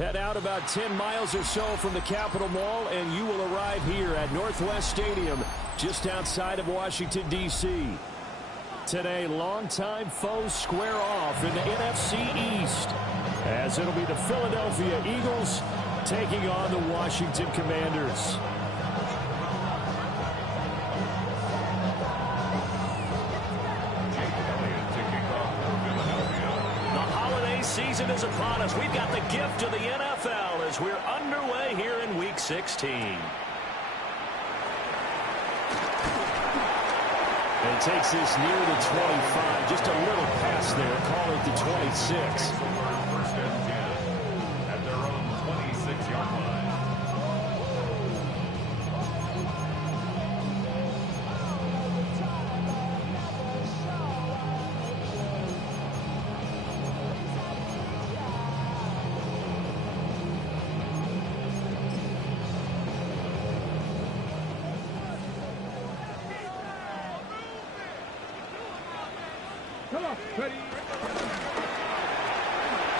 Head out about 10 miles or so from the Capitol Mall, and you will arrive here at Northwest Stadium, just outside of Washington, D.C. Today, longtime foes square off in the NFC East, as it'll be the Philadelphia Eagles taking on the Washington Commanders. Season is upon us. We've got the gift of the NFL as we're underway here in Week 16. And takes this near the 25. Just a little pass there. Call it the 26. First and 10 at their own 26-yard line.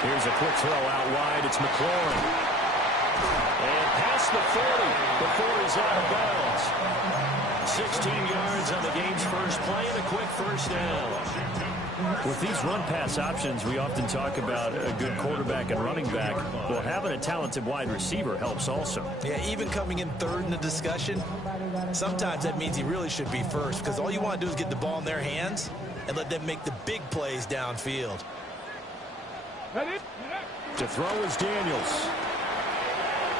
Here's a quick throw out wide. It's McLaurin. And past the 40 before he's out of bounds. 16 yards on the game's first play and a quick first down. With these run-pass options, we often talk about a good quarterback and running back. Well, having a talented wide receiver helps also. Yeah, even coming in third in the discussion, sometimes that means he really should be first, because all you want to do is get the ball in their hands and let them make the big plays downfield. To throw is Daniels.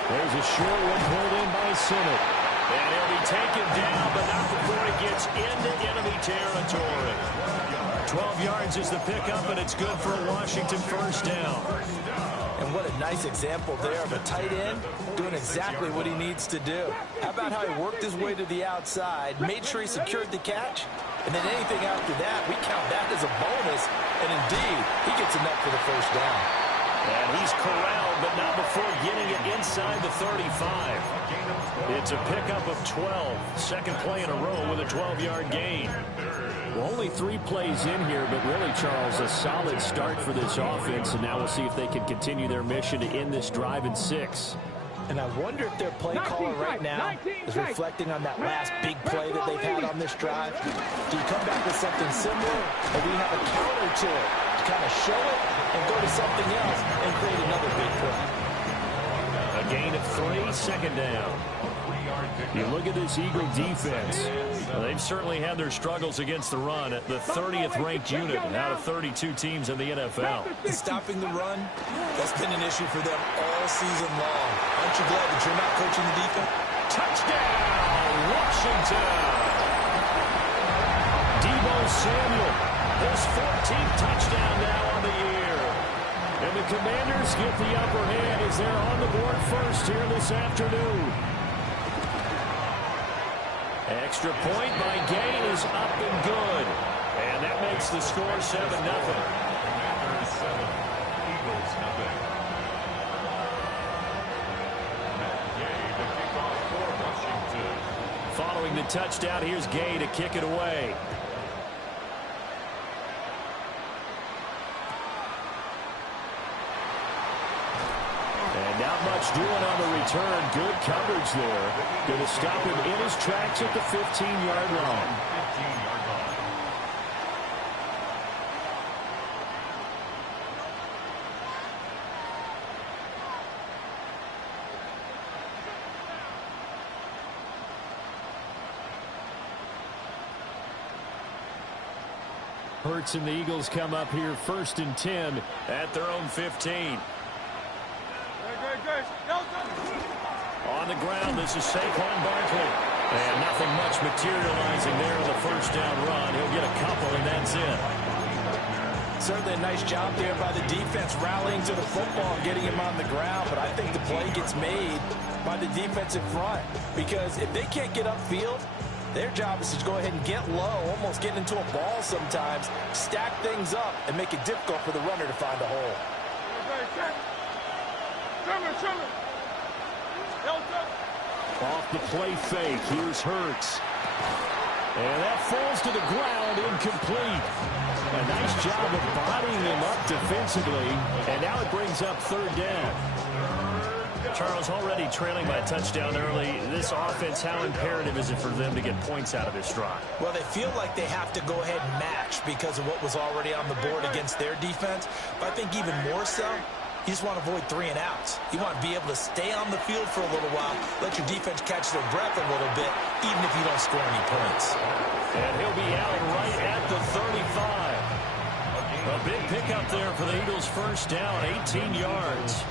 There's a short one pulled in by Sinnott. And he'll be taken down, but not before he gets into enemy territory. 12 yards is the pickup, and it's good for a Washington first down. And what a nice example there of a tight end doing exactly what he needs to do. How about how he worked his way to the outside, made sure he secured the catch, and then anything after that, we count that as a bonus. And indeed, he gets enough for the first down. And he's corralled, but not before getting it inside the 35. It's a pickup of 12. Second play in a row with a 12-yard gain. Well, only 3 plays in here, but really, Charles, a solid start for this offense. And now we'll see if they can continue their mission to end this drive in 6. And I wonder if their play caller right now is reflecting on that last big play that they've had on this drive. Do you come back with something similar, or do you have a counter to it to kind of show it and go to something else and create another big play? A gain of 3, second down. You look at this Eagle defense. Well, they've certainly had their struggles against the run at the 30th ranked unit out of 32 teams in the NFL. And stopping the run, that's been an issue for them all season long. Aren't you glad that you're not coaching the defense? Touchdown, Washington! Deebo Samuel, his 14th touchdown now on the year. And the Commanders get the upper hand as they're on the board first here this afternoon. Extra point by Gain is up and good. And that makes the score 7-0. Commanders 7, Eagles 0. Gay to kick off for Washington. Following the touchdown, here's Gay to kick it away. And not much doing on the return. Good coverage there. Going to stop him in his tracks at the 15-yard line. 15-yard line. Hurts and the Eagles come up here 1st and 10 at their own 15. On the ground, this is Saquon Barkley. And nothing much materializing there in the first down run. He'll get a couple, and that's it. Certainly a nice job there by the defense rallying to the football and getting him on the ground. But I think the play gets made by the defensive front. Because if they can't get upfield, their job is to go ahead and get low, almost get into a ball sometimes, stack things up, and make it difficult for the runner to find a hole. Off the play fake, here's Hurts. And that falls to the ground, incomplete. And nice job of bodying him up defensively, and now it brings up third down. Charles, already trailing by a touchdown early. This offense, how imperative is it for them to get points out of this drive? Well, they feel like they have to go ahead and match because of what was already on the board against their defense. But I think even more so, you just want to avoid 3 and outs. You want to be able to stay on the field for a little while, let your defense catch their breath a little bit, even if you don't score any points. And he'll be out right at the 35. A big pickup there for the Eagles' first down, 18 yards.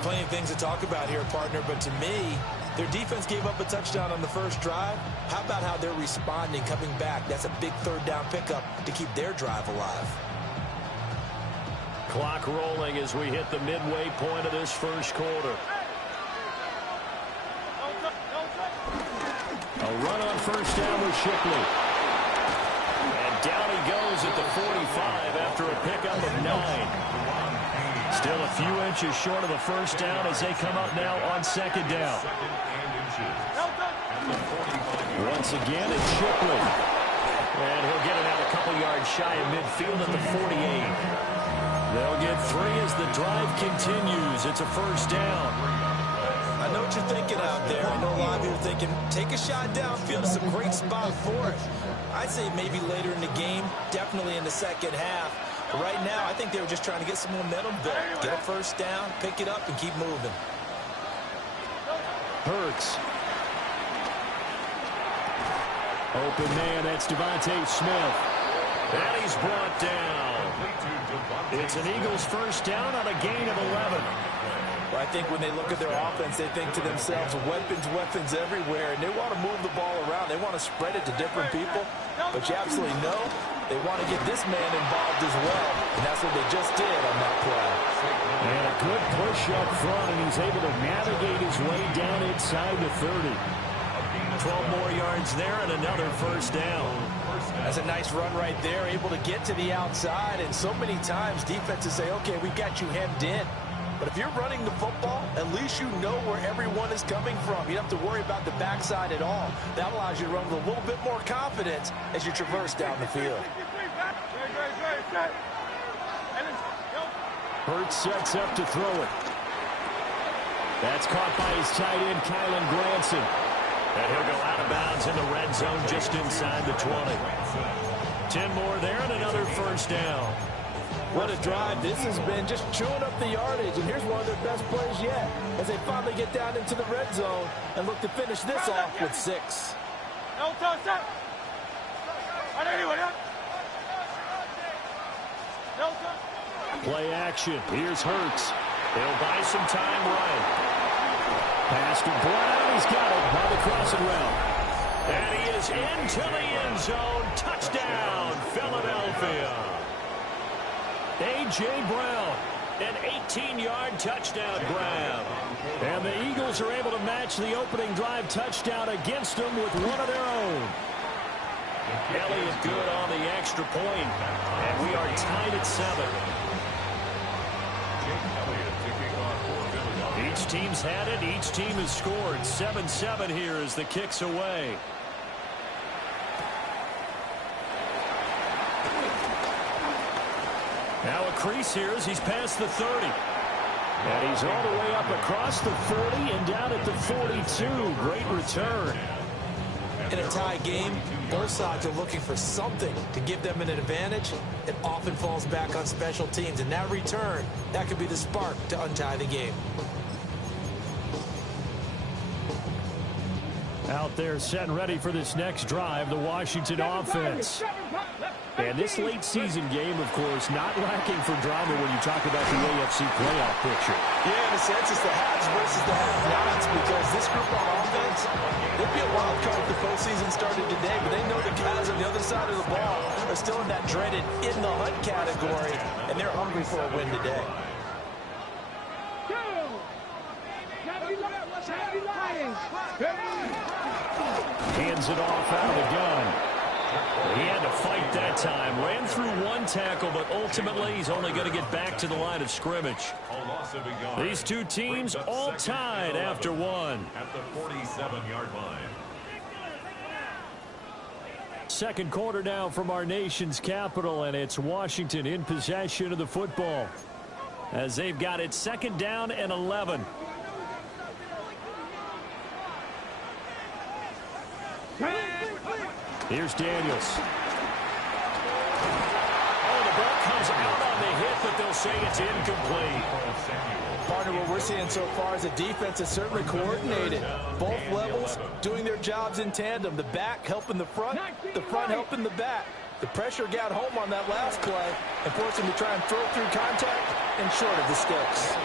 Plenty of things to talk about here, partner, but to me, their defense gave up a touchdown on the first drive. How about how they're responding, coming back? That's a big third down pickup to keep their drive alive. Clock rolling as we hit the midway point of this first quarter. A run on first down with Shipley. And down he goes at the 45 after a pickup of 9. Still a few inches short of the first down as they come up now on second down. Once again, it's Shipley. And he'll get it out a couple yards shy of midfield at the 48. They'll get 3 as the drive continues. It's a first down. I know what you're thinking out there. I know a lot of you are thinking, take a shot downfield. It's a great spot for it. I'd say maybe later in the game, definitely in the second half. But right now, I think they were just trying to get some momentum built. Get a first down, pick it up, and keep moving. Hurts. Open man, that's Devontae Smith. And he's brought down. It's an Eagles first down on a gain of 11. Well, I think when they look at their offense, they think to themselves, weapons, weapons everywhere, and they want to move the ball around. They want to spread it to different people, but you absolutely know they want to get this man involved as well, and that's what they just did on that play. And a good push up front, and he's able to navigate his way down inside the 30. 12 more yards there and another first down. That's a nice run right there, able to get to the outside, and so many times defenses say, okay, we've got you hemmed in. But if you're running the football, at least you know where everyone is coming from. You don't have to worry about the backside at all. That allows you to run with a little bit more confidence as you traverse down the field. Hurts sets up to throw it. That's caught by his tight end, Kylan Granson. And he'll go out of bounds in the red zone just inside the 20. 10 more there and another first down. What a drive this has been, just chewing up the yardage, and here's one of their best plays yet as they finally get down into the red zone and look to finish this off with 6. Play action. Here's Hurts. He'll buy some time right. Pass to Brown. He's got it by the crossing route. And he is into the end zone. Touchdown, Philadelphia. A.J. Brown, an 18-yard touchdown grab. And the Eagles are able to match the opening drive touchdown against them with one of their own. Elliott good on the extra point. And we are tied at 7. Each team's had it. Each team has scored. 7-7 here as the kick's away. Now a crease here as he's past the 30. And he's all the way up across the 30 and down at the 42. Great return. In a tie game, both sides are looking for something to give them an advantage. It often falls back on special teams. And that return, that could be the spark to untie the game. Out there set and ready for this next drive, the Washington offense. And this late season game, of course, not lacking for drama when you talk about the AFC playoff picture. Yeah, in a sense, it's the haves versus the have-nots because this group on offense, they'd be a wild card if the postseason started today, but they know the guys on the other side of the ball are still in that dreaded in-the-hunt category, and they're hungry for a win today. Hands it off out of the gun. He had to fight that time. Ran through one tackle, but ultimately he's only going to get back to the line of scrimmage. These two teams all tied after one. At the 47-yard line. Second quarter now from our nation's capital, and it's Washington in possession of the football as they've got it second down and 11. Here's Daniels. Oh, the ball comes out on the hit, but they'll say it's incomplete. Partner, what we're seeing so far is the defense is certainly coordinated. Both levels doing their jobs in tandem. The back helping the front helping the back. The pressure got home on that last play and forced him to try and throw through contact and short of the sticks.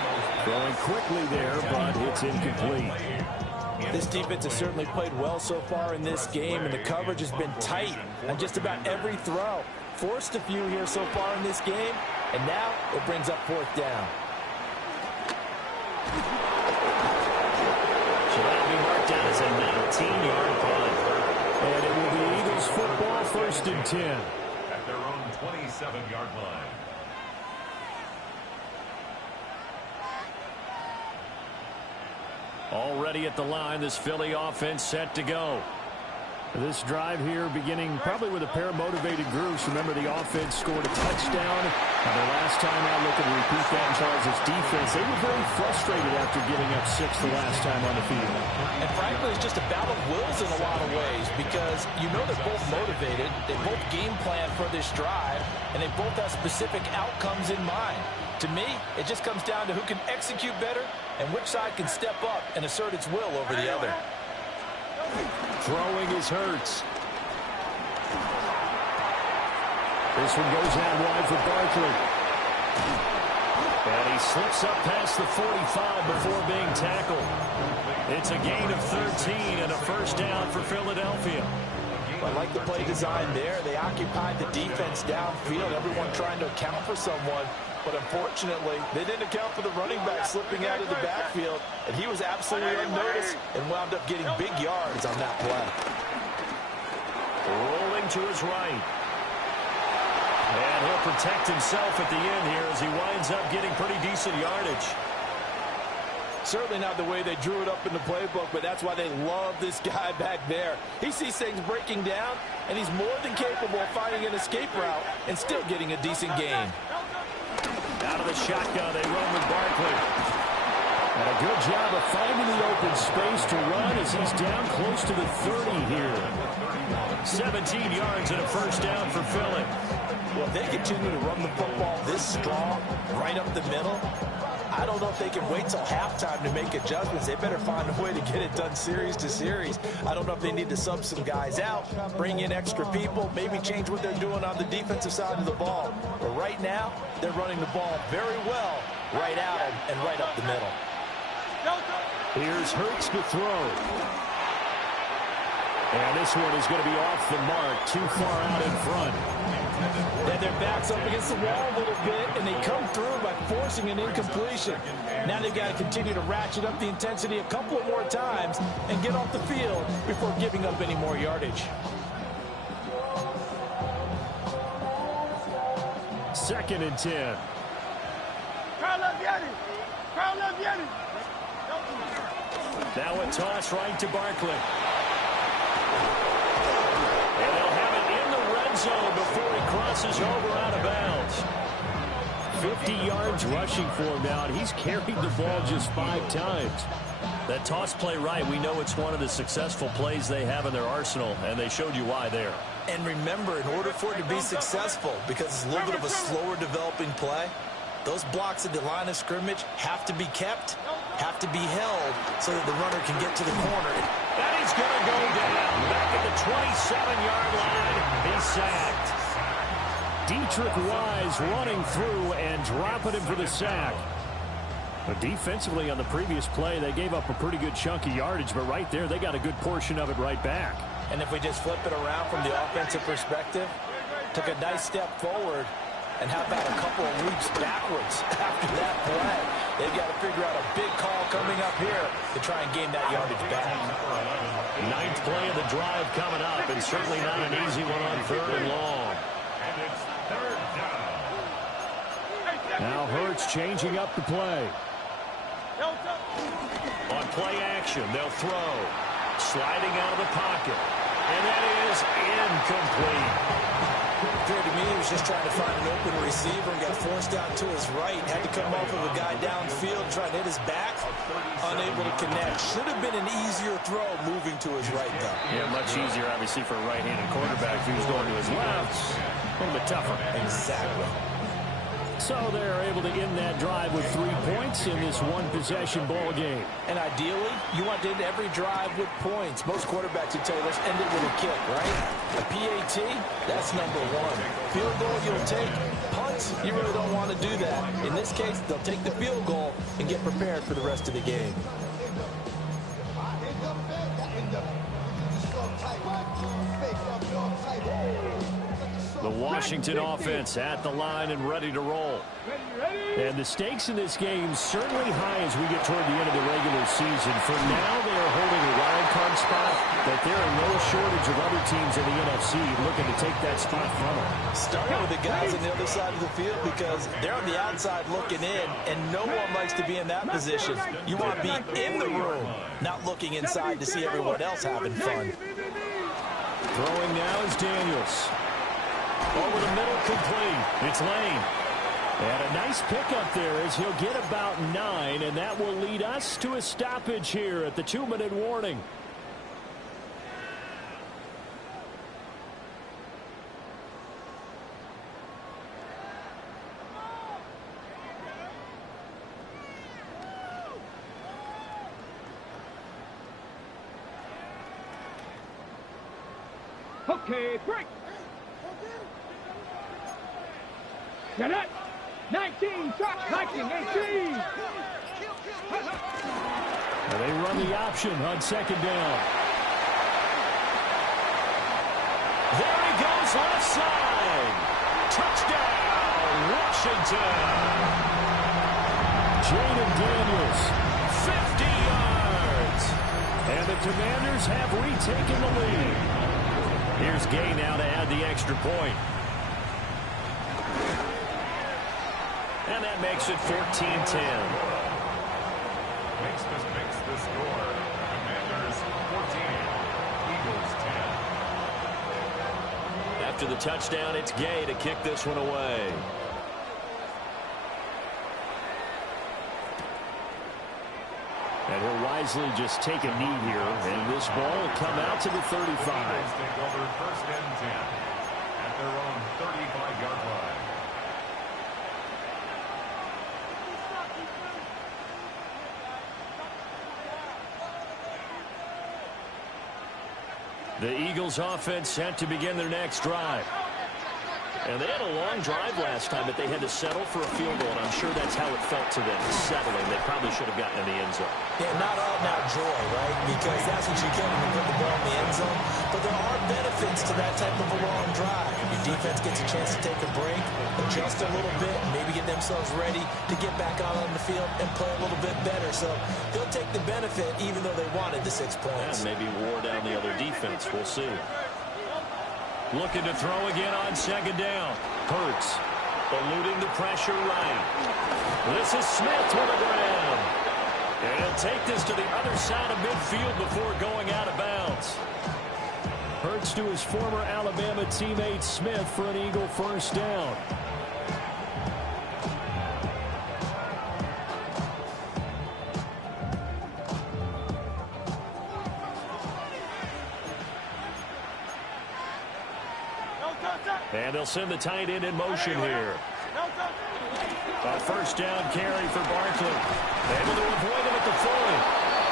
Throwing quickly there, but it's incomplete. This defense has certainly played well so far in this game, and the coverage has been tight on just about every throw. Forced a few here so far in this game, and now it brings up fourth down. So that'll be marked down as a 19-yard punt. And it will be Eagles football, first and 10. At their own 27-yard line. Already at the line, this Philly offense set to go. This drive here beginning probably with a pair of motivated groups. Remember, the offense scored a touchdown. And the last time out, looking to repeat that in Charles' defense, they were very frustrated after giving up 6 the last time on the field. And frankly, it's just a battle of wills in a lot of ways because you know they're both motivated. They both game plan for this drive, and they both have specific outcomes in mind. To me, it just comes down to who can execute better and which side can step up and assert its will over the other. Throwing is Hurts. This one goes out wide for Barkley. And he slips up past the 45 before being tackled. It's a gain of 13 and a first down for Philadelphia. I like the play design there. They occupied the defense downfield, everyone trying to account for someone. But unfortunately, they didn't account for the running back slipping out of the backfield, and he was absolutely unnoticed and wound up getting big yards on that play. Rolling to his right. And he'll protect himself at the end here as he winds up getting pretty decent yardage. Certainly not the way they drew it up in the playbook, but that's why they love this guy back there. He sees things breaking down, and he's more than capable of finding an escape route and still getting a decent gain. Out of the shotgun, they run with Barkley. And a good job of finding the open space to run as he's down close to the 30 here. 17 yards and a first down for Philly. Well, if they continue to run the football this strong, right up the middle, I don't know if they can wait till halftime to make adjustments. They better find a way to get it done series to series. I don't know if they need to sub some guys out, bring in extra people, maybe change what they're doing on the defensive side of the ball. But right now, they're running the ball very well, right out and right up the middle. Here's Hurts to throw. And this one is going to be off the mark, too far out in front. Then their backs up against the wall a little bit, and they come through by forcing an incompletion. Now they've got to continue to ratchet up the intensity a couple of more times and get off the field before giving up any more yardage. Second and 10. Now a toss right to Barkley. And they'll have it in the red zone before he crosses over out of bounds. 50 yards rushing for him now, and he's carried the ball just 5 times. That toss play right, we know it's one of the successful plays they have in their arsenal, and they showed you why there. And remember, in order for it to be successful, because it's a little bit of a slower developing play, those blocks at the line of scrimmage have to be kept, have to be held, so that the runner can get to the corner. And he's going to go down. Back at the 27-yard line, he's sacked. Dietrich Wise running through and dropping him for the sack. But defensively on the previous play, they gave up a pretty good chunk of yardage, but right there, they got a good portion of it right back. And if we just flip it around from the offensive perspective, took a nice step forward, and how about a couple of leaps backwards after that play? They've got to figure out a big call coming up here to try and gain that yardage back. 9th play of the drive coming up, and certainly not an easy one on 3rd and long. And it's 3rd down. Now Hurts changing up the play. On play action, they'll throw. Sliding out of the pocket. And that is incomplete. Appeared to me he was just trying to find an open receiver and got forced out to his right. Had to come off of a guy downfield, trying to hit his back. Unable to connect. Should have been an easier throw moving to his right, though. Yeah, much easier, obviously, for a right-handed quarterback. If he was going to his left, a little bit tougher. Exactly. So they're able to end that drive with 3 points in this one-possession ball game. And ideally, you want to end every drive with points. Most quarterbacks would tell you, let's end it with a kick, right? A PAT, that's number one. Field goal you'll take. Punts, you really don't want to do that. In this case, they'll take the field goal and get prepared for the rest of the game. The Washington offense at the line and ready to roll. And the stakes in this game certainly high as we get toward the end of the regular season. For now, they are holding a wild card spot, but there are no shortage of other teams in the NFC looking to take that spot from them. Starting with the guys on the other side of the field because they're on the outside looking in, and no one likes to be in that position. You want to be in the room, not looking inside to see everyone else having fun. Throwing now is Daniels. Over the middle, complete. It's Lane. And a nice pickup there as he'll get about 9, and that will lead us to a stoppage here at the 2-minute warning. Okay, break. Get it. 19, shot, 19, 18. And they run the option on second down. There he goes, left side. Touchdown, Washington. Jaden Daniels. 50 yards. And the Commanders have retaken the lead. Here's Gay now to add the extra point. And that makes it 14-10. Makes the score. Commanders 14, Eagles 10. After the touchdown, it's Gay to kick this one away. And he'll wisely just take a knee here, and this ball will come out to the 35. Eagles take over first and 10 at their own 35-yard line. The Eagles offense set to begin their next drive. And they had a long drive last time, but they had to settle for a field goal, and I'm sure that's how it felt to them, settling. They probably should have gotten in the end zone. Yeah, not all now joy, right? Because that's what you get when you put the ball in the end zone. But there are benefits to that type of a long drive. Your defense gets a chance to take a break, adjust a little bit, maybe get themselves ready to get back out on the field and play a little bit better. So they'll take the benefit even though they wanted the 6 points. And maybe wore down the other defense. We'll see. Looking to throw again on second down. Hurts. Eluding the pressure right. This is Smith to the ground. And he'll take this to the other side of midfield before going out of bounds. Hurts to his former Alabama teammate Smith for an Eagle first down. And they'll send the tight end in motion here. A first down carry for Barkley. Able to avoid him at the 40.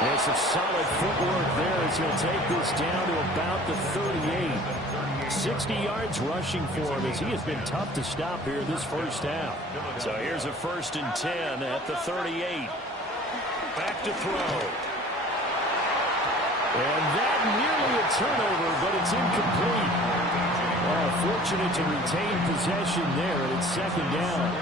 There's some solid footwork there as he'll take this down to about the 38. 60 yards rushing for him as he has been tough to stop here this first half. So here's a 1st and 10 at the 38. Back to throw. And that nearly a turnover, but it's incomplete. Oh, fortunate to retain possession there, and it's second down.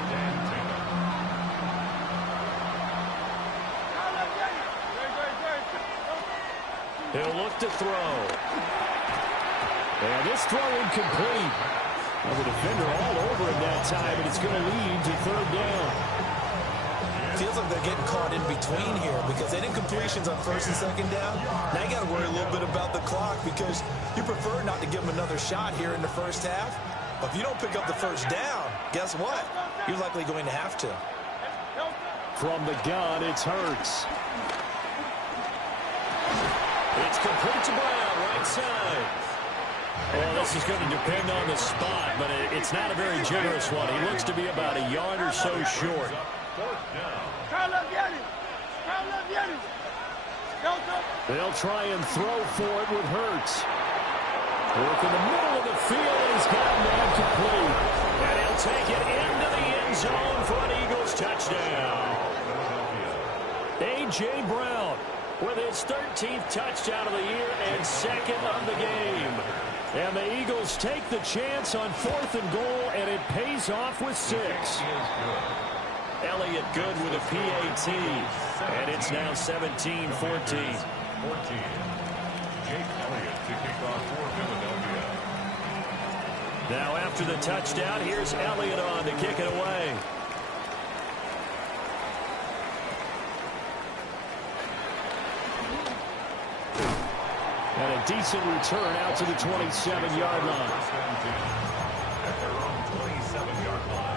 He'll look to throw. And this throw incomplete. Well, the defender all over him that time, and it's going to lead to third down. Feels like they're getting caught in between here because any completions on first and second down, now you got to worry a little bit about the clock because you prefer not to give them another shot here in the first half. But if you don't pick up the first down, guess what? You're likely going to have to. From the gun, it's Hurts. It's complete to Brown, right side. Well, this is going to depend on the spot, but it's not a very generous one. He looks to be about a yard or so short. They'll try and throw for it with Hurts. Work in the middle of the field, and he's got man complete. And he'll take it into the end zone for an Eagles touchdown. A.J. Brown with his 13th touchdown of the year and second of the game. And the Eagles take the chance on 4th and goal, and it pays off with 6. Elliott good with a PAT. And it's now 17-14. Jake Elliott to kick off for Philadelphia. Now after the touchdown, here's Elliott on to kick it away. And a decent return out to the 27-yard line. At their own 27-yard line.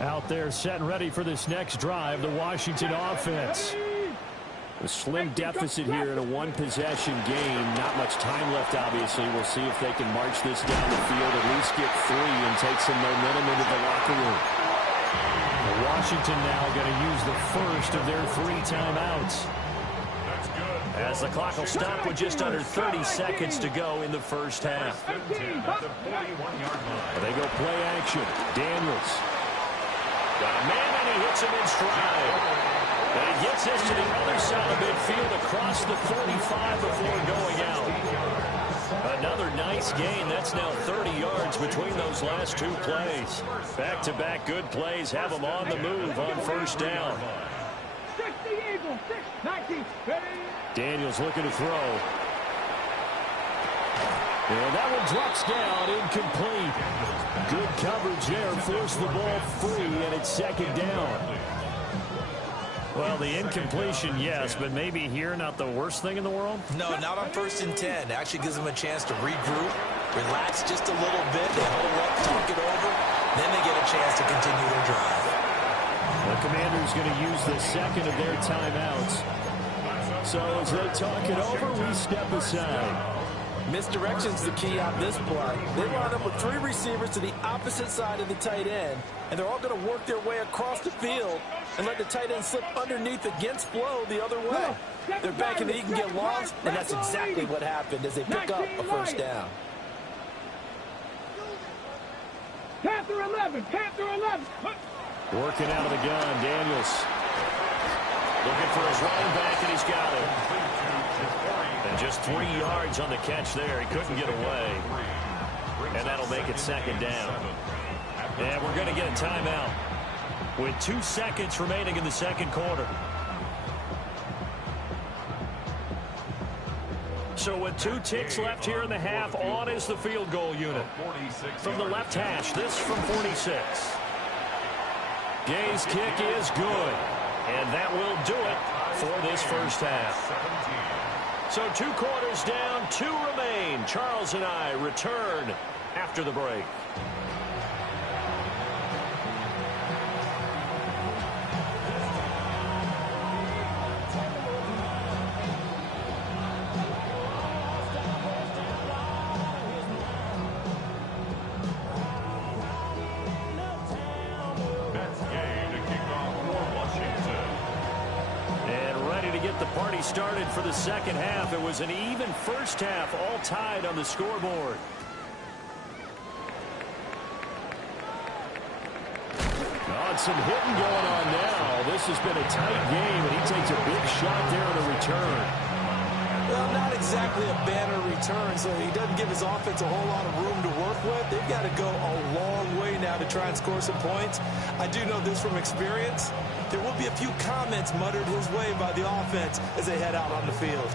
Out there set and ready for this next drive, the Washington offense. A slim deficit here in a one-possession game. Not much time left, obviously. We'll see if they can march this down the field, at least get 3 and take some momentum into the locker room. Washington now going to use the first of their 3 timeouts. As the clock will stop with just under 30 seconds to go in the first half. They go play action. Daniels. Got a man, and he hits him in stride. And he gets this to the other side of midfield across the 45 before going out. Another nice gain. That's now 30 yards between those last 2 plays. Back-to-back good plays have them on the move on first down. Daniels looking to throw. And that one drops down, incomplete. Good coverage there, forced the ball free, and it's second down. Well, the incompletion, yes, but maybe here not the worst thing in the world? No, not on 1st and 10. Actually gives them a chance to regroup, relax just a little bit. They hold up, talk it over, then they get a chance to continue their drive. The Commanders going to use the second of their timeouts. So as they talk it over, we step aside. Misdirection's the key on this play. They line up with 3 receivers to the opposite side of the tight end, and they're all going to work their way across the field and let the tight end slip underneath against flow the other way. They're banking that he can get lost, and that's exactly what happened as they pick up a first down. Panther 11, Panther 11. Working out of the gun, Daniels. Looking for his running back, and he's got it. And just 3 yards on the catch there. He couldn't get away. And that'll make it second down. And we're going to get a timeout with 2 seconds remaining in the second quarter. So with 2 ticks left here in the half, on is the field goal unit. From the left hash, this from 46. Gay's kick is good. And that will do it for this first half. So 2 quarters down, 2 remain. Charles and I return after the break. Started for the second half. It was an even first half, all tied on the scoreboard. Some hitting going on now. This has been a tight game, and he takes a big shot there on the return. Well, not exactly a banner return, so he doesn't give his offense a whole lot of room to work with. They've got to go a long way now to try and score some points. I do know this from experience. There will be a few comments muttered his way by the offense as they head out on the field.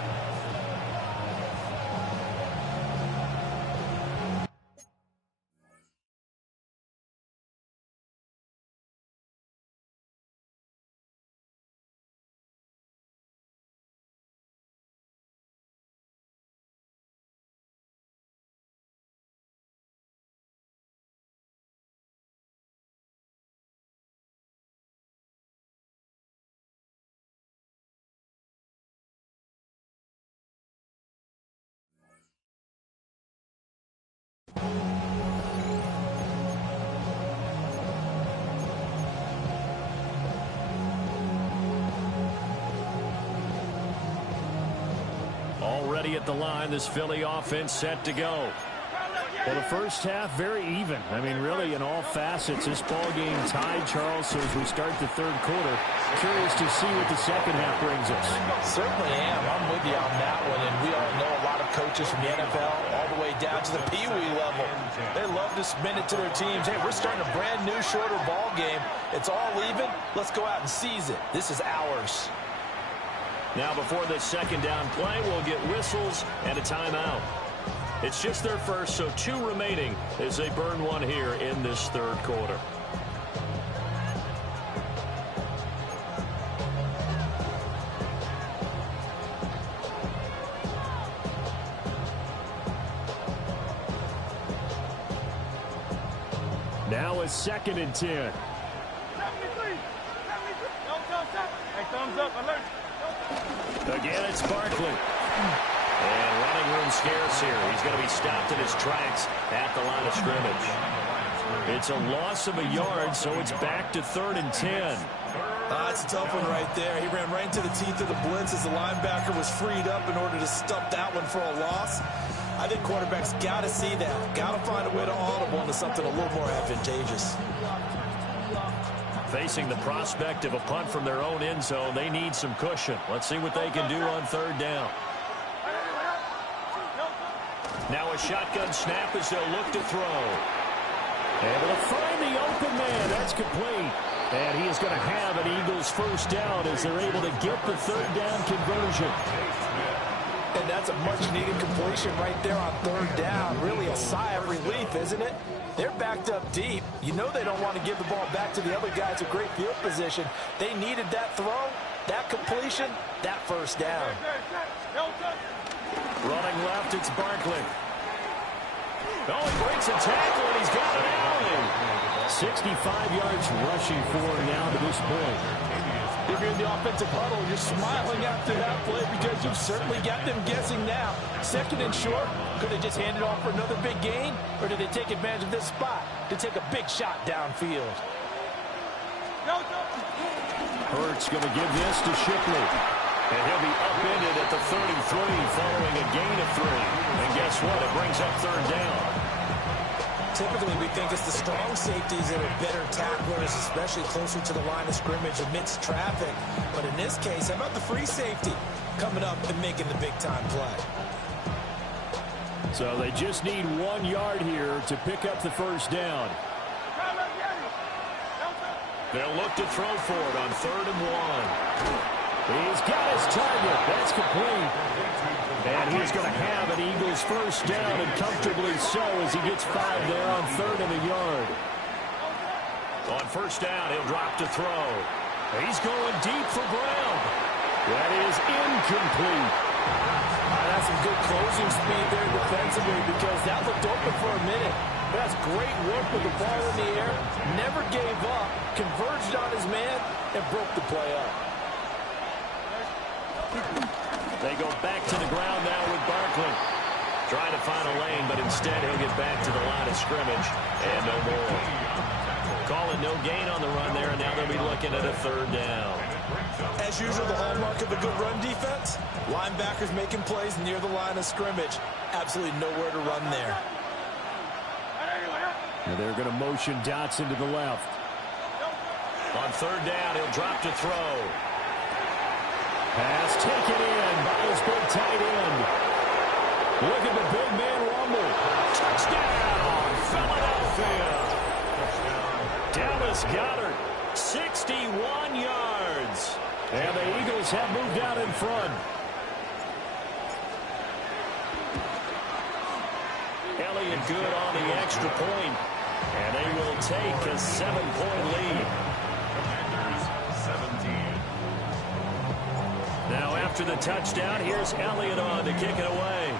ready at the line. This Philly offense set to go. Well, the first half, very even. I mean, really, in all facets, this ball game tied, Charles. So as we start the third quarter, curious to see what the second half brings us. Certainly am. I'm with you on that one. And we all know a lot of coaches from the NFL all the way down to the Pee Wee level. They love to submit it to their teams. Hey, we're starting a brand new, shorter ball game. It's all even. Let's go out and seize it. This is ours. Now, before this second down play, we'll get whistles and a timeout. It's just their first, so 2 remaining as they burn one here in this third quarter. Now a 2nd and 10. 73. Hey, thumbs up, alert. Again, it's Barkley. And running room scarce here. He's going to be stopped in his tracks at the line of scrimmage. It's a loss of a yard, so it's back to 3rd and 10. That's a tough one right there. He ran right into the teeth of the blitz as the linebacker was freed up in order to stop that one for a loss. I think quarterbacks got to see that. Got to find a way to audible into something a little more advantageous. Facing the prospect of a punt from their own end zone, they need some cushion. Let's see what they can do on 3rd down. Now a shotgun snap as they'll look to throw. Able to find the open man. That's complete. And he is going to have an Eagles first down as they're able to get the 3rd down conversion. And that's a much-needed completion right there on 3rd down. Really a sigh of relief, isn't it? They're backed up deep. You know they don't want to give the ball back to the other guys with great field position. They needed that throw, that completion, that first down. Running left, it's Barkley. Oh, he breaks a tackle, and he's got an alley. 65 yards rushing for him now to this point. If you're in the offensive huddle, you're smiling after that play because you've certainly got them guessing now. 2nd and short, could they just hand it off for another big gain? Or did they take advantage of this spot to take a big shot downfield? Hurts going to give this to Shipley. And he'll be upended at the 33 following a gain of 3. And guess what? It brings up 3rd down. Typically, we think it's the strong safeties that are better tacklers, especially closer to the line of scrimmage amidst traffic. But in this case, how about the free safety coming up and making the big-time play? So they just need 1 yard here to pick up the first down. They'll look to throw for it on 3rd and 1. He's got his target. That's complete. And he's going to have an Eagles first down, and comfortably so as he gets 5 there on 3rd and a yard. On 1st down, he'll drop to throw. He's going deep for Brown. That is incomplete. That's some good closing speed there defensively because that looked open for a minute. That's great work with the ball in the air. Never gave up, converged on his man, and broke the play up. They go back to the ground now with Barkley. Trying to find a lane, but instead he'll get back to the line of scrimmage. And no more. Calling no gain on the run there, and now they'll be looking at a 3rd down. As usual, the hallmark of a good run defense, linebackers making plays near the line of scrimmage. Absolutely nowhere to run there. And they're going to motion Dotson to the left. On 3rd down, he'll drop to throw. Pass taken in by his big tight end. Look at the big man rumble. Touchdown, Philadelphia. Dallas Goedert, 61 yards. And the Eagles have moved out in front. Elliott good on the extra point. And they will take a 7-point lead. Now after the touchdown, here's Elliott on to kick it away.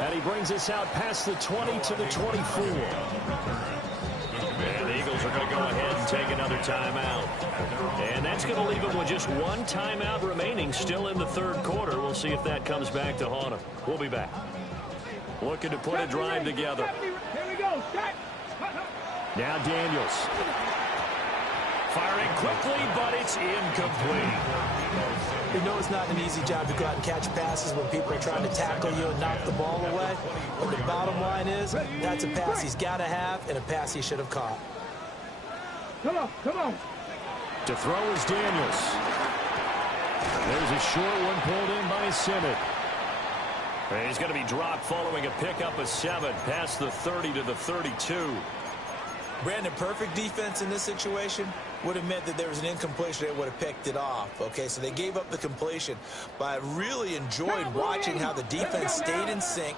And he brings us out past the 20 to the 24. And the Eagles are going to go ahead and take another timeout. And that's going to leave them with just 1 timeout remaining still in the third quarter. We'll see if that comes back to haunt them. We'll be back. Looking to put a drive together. Here we go. Start. Now Daniels. firing quickly, but it's incomplete. You know it's not an easy job to go out and catch passes when people are trying to tackle you and knock the ball away. But the bottom line is, that's a pass he's got to have and a pass he should have caught. Come on, come on. To throw is Daniels. There's a short one pulled in by Simmons. He's going to be dropped following a pickup of 7 past the 30 to the 32. Brandon, perfect defense in this situation would have meant that there was an incompletion. They would have picked it off. Okay, so they gave up the completion. But I really enjoyed watching how the defense stayed in sync,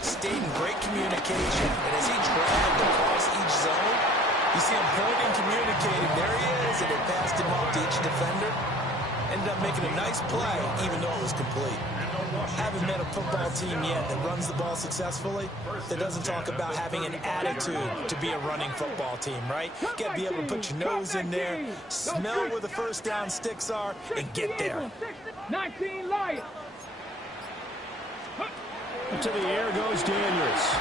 stayed in great communication. And as he dragged across each zone, you see him pointing, communicating. There he is, and it passed him off to each defender. Ended up making a nice play, even though it was complete. Haven't met a football team yet that runs the ball successfully that doesn't talk about having an attitude to be a running football team, right? You got to be able to put your nose in there, smell where the first down sticks are, and get there. 19 Lions. To the air goes Daniels.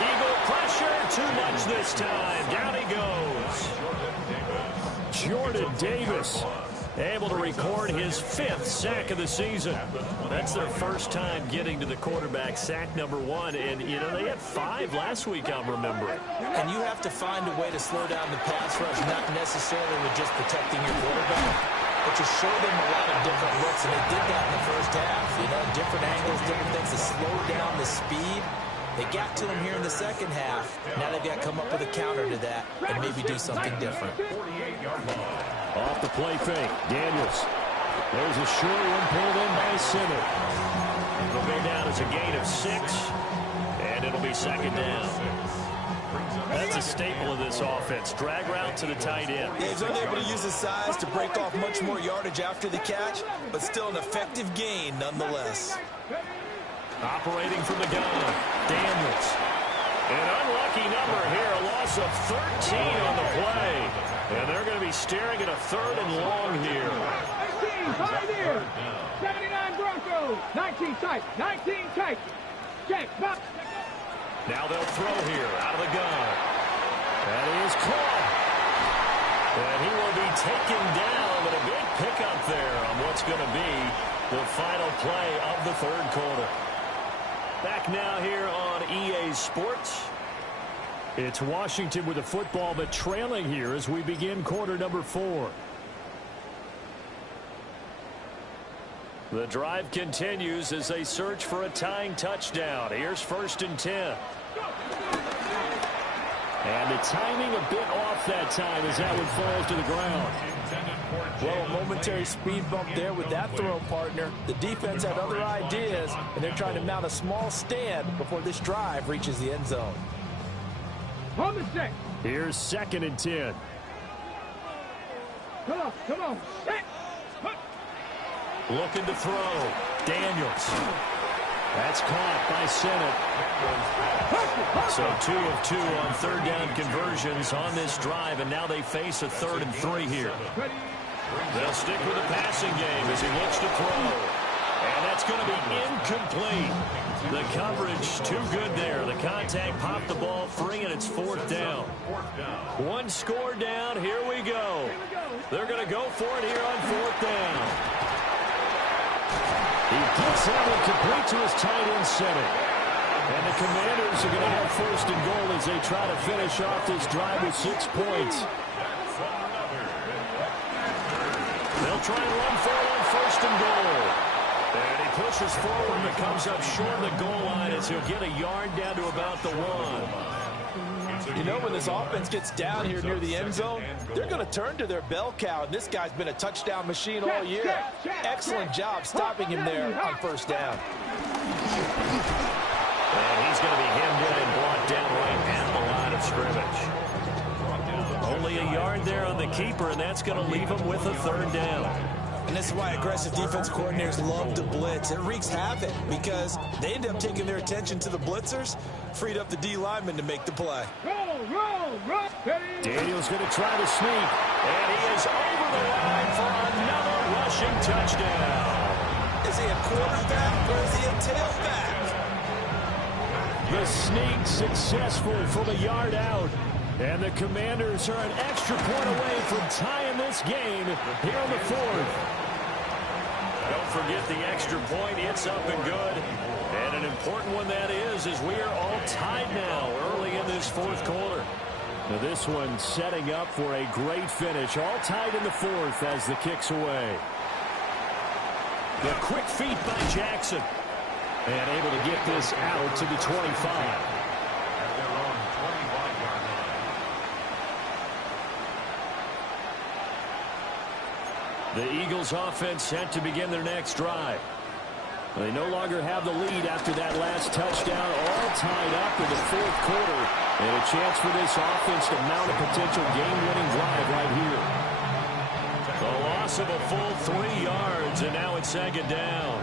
Eagle pressure, too much this time. Down he goes. Jordan Davis. Able to record his 5th sack of the season. That's their first time getting to the quarterback, sack number 1. And, you know, they had 5 last week, I'm remembering. And you have to find a way to slow down the pass rush, not necessarily with just protecting your quarterback, but to show them a lot of different looks. And they did that in the first half. You know, different angles, different things to slow down the speed. They got to him here in the second half. Now they've got to come up with a counter to that and maybe do something different. Off the play fake, Daniels. There's a short one pulled in by Simmons. It'll go down as a gain of 6, and it'll be second down. That's a staple of this offense. Drag route to the tight end. Yeah, he's unable to use his size to break off much more yardage after the catch, but still an effective gain nonetheless. Operating from the gun, Daniels. An unlucky number here, a loss of 13 on the play. And they're going to be staring at a 3rd and long here. 19, 5 here. 79 Broncos. 19 tight, 19 tight. Check, box. Now they'll throw here, out of the gun. That is caught. And he will be taken down, but a big pickup there on what's going to be the final play of the 3rd quarter. Back now here on EA Sports. It's Washington with the football, but trailing here as we begin quarter number 4. The drive continues as they search for a tying touchdown. Here's 1st and 10. And the timing a bit off that time as that one falls to the ground. Well, a momentary speed bump there with that throw, partner. The defense had other ideas, and they're trying to mount a small stand before this drive reaches the end zone. On the set. Here's 2nd and 10. Come on, come on. Set. Looking to throw. Daniels. That's caught by Simmons. So 2 of 2 on 3rd down conversions on this drive, and now they face a 3rd and 3 here. They'll stick with the passing game as he looks to throw. And that's going to be incomplete. The coverage too good there. The contact popped the ball free, and it's 4th down. 1 score down. Here we go. They're going to go for it here on 4th down. He gets that one complete to his tight end center. And the Commanders are going to have 1st and goal as they try to finish off this drive with 6 points. They'll try and run for it on 1st and goal. And he pushes forward but comes up short of the goal line as he'll get a yard down to about the 1. You know, when this offense gets down here near the end zone, they're going to turn to their bell cow, and this guy's been a touchdown machine all year. Excellent job stopping him there on 1st down. And he's going to be hemmed in and brought down right at the line of scrimmage. Only a yard there on the keeper, and that's going to leave him with a 3rd down. And this is why aggressive defense coordinators love to blitz. It wreaks havoc because they end up taking their attention to the blitzers, freed up the D lineman to make the play. Roll. Daniel's going to try to sneak. And he is over the line for another rushing touchdown. Is he a quarterback or is he a tailback? The sneak successful from a yard out. And the Commanders are an extra point away from tying this game here in the fourth. Don't forget the extra point. It's up and good. And an important one that is, as we are all tied now early in this fourth quarter. Now this one setting up for a great finish. All tied in the fourth as the kick's away. The quick feet by Jackson. And able to get this out to the 25. The Eagles offense set to begin their next drive. They no longer have the lead after that last touchdown, all tied up in the fourth quarter. And a chance for this offense to mount a potential game-winning drive right here. The loss of a full 3 yards, and now it's second down.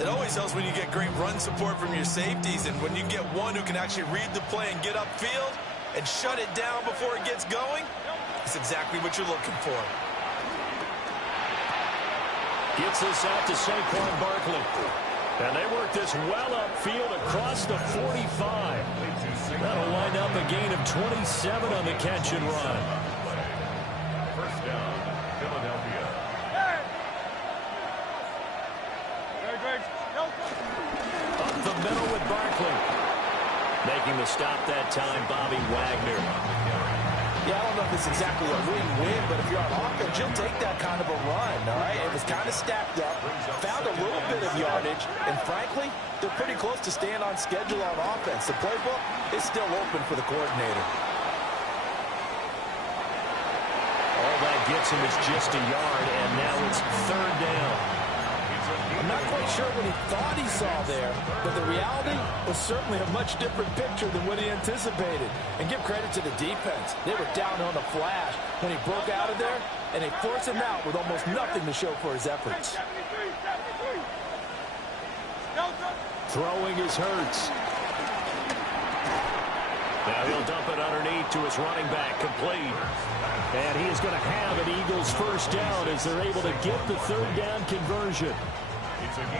It always helps when you get great run support from your safeties, and when you get one who can actually read the play and get upfield and shut it down before it gets going, it's exactly what you're looking for. Gets this out to Saquon Barkley. And they work this well upfield across the 45. That'll wind up a gain of 27 on the catch and run. First down, Philadelphia. Up the middle with Barkley. Making the stop that time, Bobby Wagner. Yeah, I don't know if it's exactly a win-win, but if you're on offense, you'll take that kind of a run, all right? It was kind of stacked up, found a little bit of yardage, and frankly, they're pretty close to staying on schedule on offense. The playbook is still open for the coordinator. All that gets him is just a yard, and now it's third down. I'm not quite sure what he thought he saw there, but the reality was certainly a much different picture than what he anticipated. And give credit to the defense. They were down on a flash when he broke out of there, and they forced him out with almost nothing to show for his efforts. Throwing is Hurts. Now he'll dump it underneath to his running back, complete. And he is going to have an Eagles first down as they're able to get the third down conversion.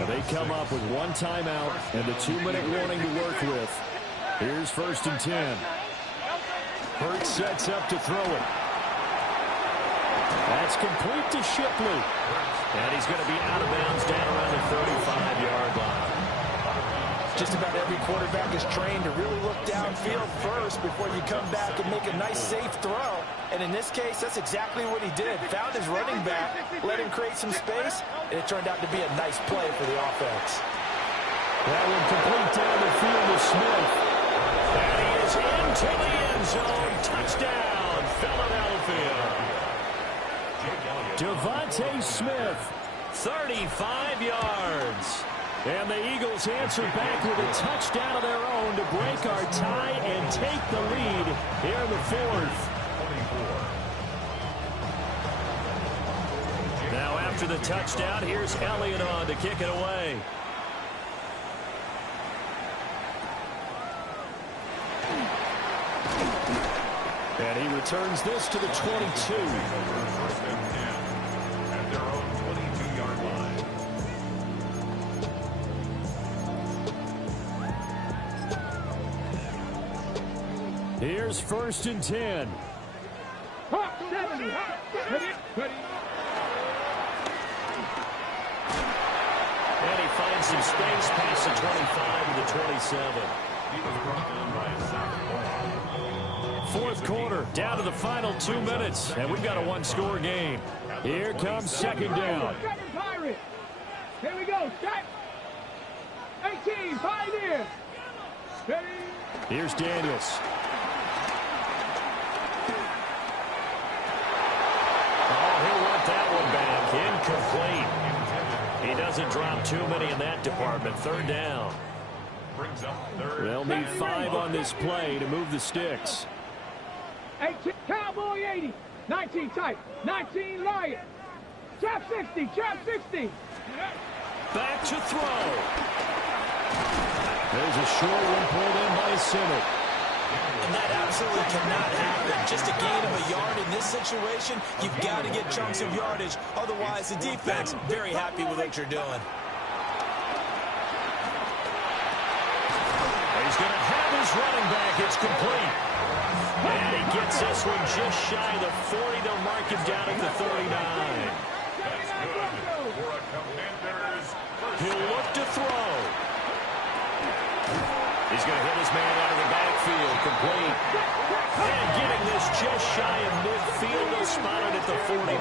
They come up with one timeout and a 2-minute warning to work with. Here's first and 10. Hurts sets up to throw it. That's complete to Shipley. And he's going to be out of bounds down around the 35-yard line. Just about every quarterback is trained to really look downfield first before you come back and make a nice, safe throw. And in this case, that's exactly what he did. Found his running back, let him create some space, and it turned out to be a nice play for the offense. That one complete down the field to Smith. And he is into the end zone. Touchdown, Philadelphia. Devontae Smith, 35 yards. And the Eagles answer back with a touchdown of their own to break our tie and take the lead here in the fourth. Now after the touchdown, here's Elliott on to kick it away. And he returns this to the 22. At their own 22-yard line. Here's first and 10. Hawk 70. Ready. And he finds some space past the 25 to the 27. He was brought down by a sack. Fourth quarter, down to the final 2 minutes, and we've got a one-score game. Here comes second down. Second Pirates. Here we go. Set. 18. Pioneer. Ready. Here's Daniels. Oh, he'll want that one back. Incomplete. He doesn't drop too many in that department. Third down. Brings up third. They'll need 5 on this play to move the sticks. 18. Cowboy 80. 19 tight. 19 Lion. Trap 60. Trap 60. Back to throw. There's a short one pulled in by Simmons. And that absolutely cannot happen. Just a gain of a yard in this situation, you've got to get chunks of yardage. Otherwise, the defense, very happy with what you're doing. He's going to have his running back. It's complete. And he gets this one just shy of the 40. They'll mark him down at the 39. That's good for a Commanders first He'll down. look to throw. He's going to hit his man out of the backfield, complete. And getting this just shy of midfield, they'll spot it at the 49.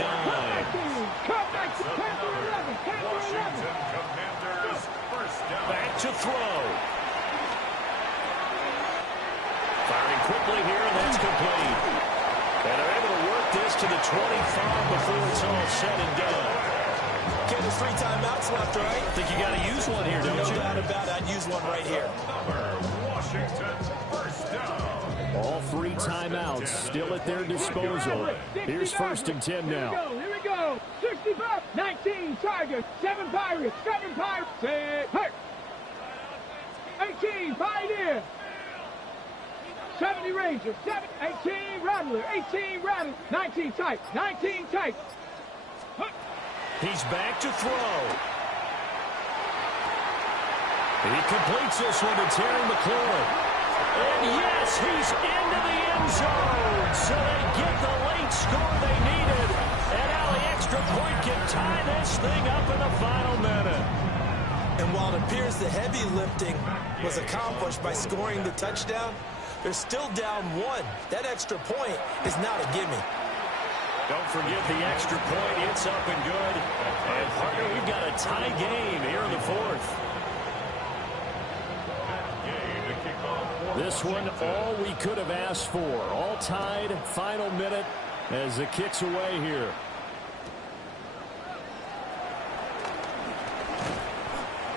Washington Commanders first down. Back to throw. Firing quickly here, and that's complete. And they're able to work this to the 25 before it's all said and done. Okay, there's 3 timeouts left, right? I think you got to use one here, don't No you? doubt about it. I'd use one right here. Washington first down. All 3 timeouts still at their disposal. Here's 1st and 10 now. Here we go. 65, 19 Tigers, 7 Pirates, 7 Pirates. 18 Pioneer. 70 Rangers, 18 Rattler, 18 Rattler, 19 Type, 19 Type. He's back to throw. He completes this one to Terry McLaurin. And yes, he's into the end zone. So they get the late score they needed. And now the extra point can tie this thing up in the final minute. And while it appears the heavy lifting was accomplished by scoring the touchdown, they're still down 1. That extra point is not a gimme. Don't forget the extra point. It's up and good. And, partner, we've got a tie game here in the 4th. This one, all we could have asked for. All tied, final minute as the kick's away here.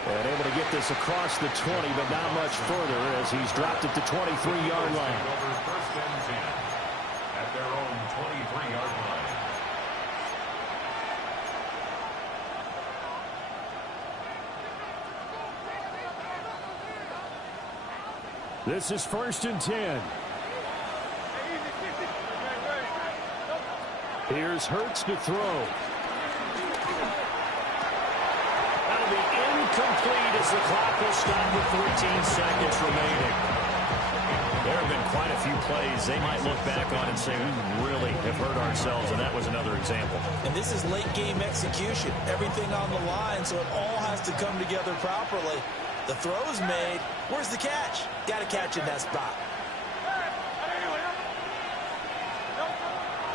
And able to get this across the 20, but not much further as he's dropped it to 23-yard line. Over 1st and 10 at their own 23-yard line. This is 1st and 10. Here's Hurts to throw. That'll be incomplete as the clock will stop with 13 seconds remaining. There have been quite a few plays they might look back on and say, we really have hurt ourselves, and that was another example. And this is late game execution. Everything on the line, so it all has to come together properly. The throw's made. Where's the catch? Got to catch in that spot.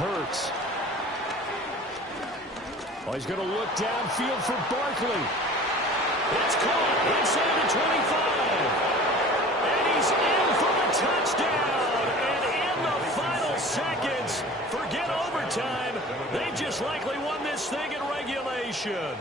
Hurts. Oh, he's going to look downfield for Barkley. It's caught inside the 25. And he's in for the touchdown. And in the final seconds, forget overtime. They just likely won this thing in regulation.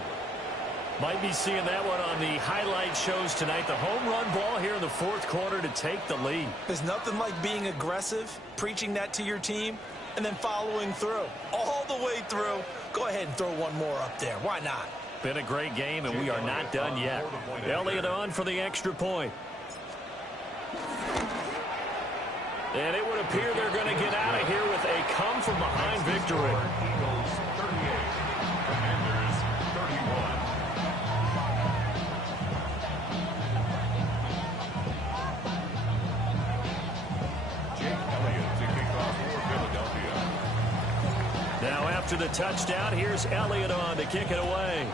Might be seeing that one on the highlight shows tonight. The home run ball here in the 4th quarter to take the lead. There's nothing like being aggressive, preaching that to your team, and then following through. All the way through. Go ahead and throw one more up there. Why not? Been a great game, and we are not done yet. Elliott on for the extra point. And it would appear they're going to get out of here with a come-from-behind victory. Eagles 38, Commanders 31. Now after the touchdown, here's Elliott on to kick it away.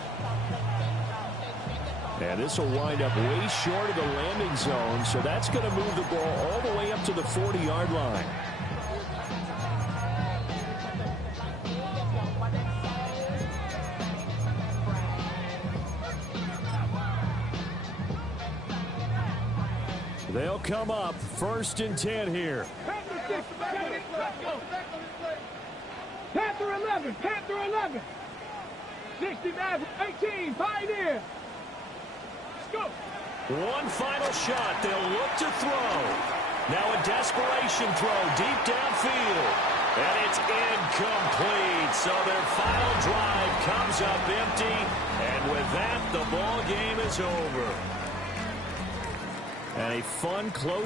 And this will wind up way short of the landing zone, so that's going to move the ball all the way up to the 40-yard line. They'll come up 1st and 10 here. Panther 11, Panther 11. 69, 18, Pioneer. Let's go. One final shot. They'll look to throw. Now a desperation throw deep downfield. And it's incomplete. So their final drive comes up empty. And with that, the ball game is over. And a fun, close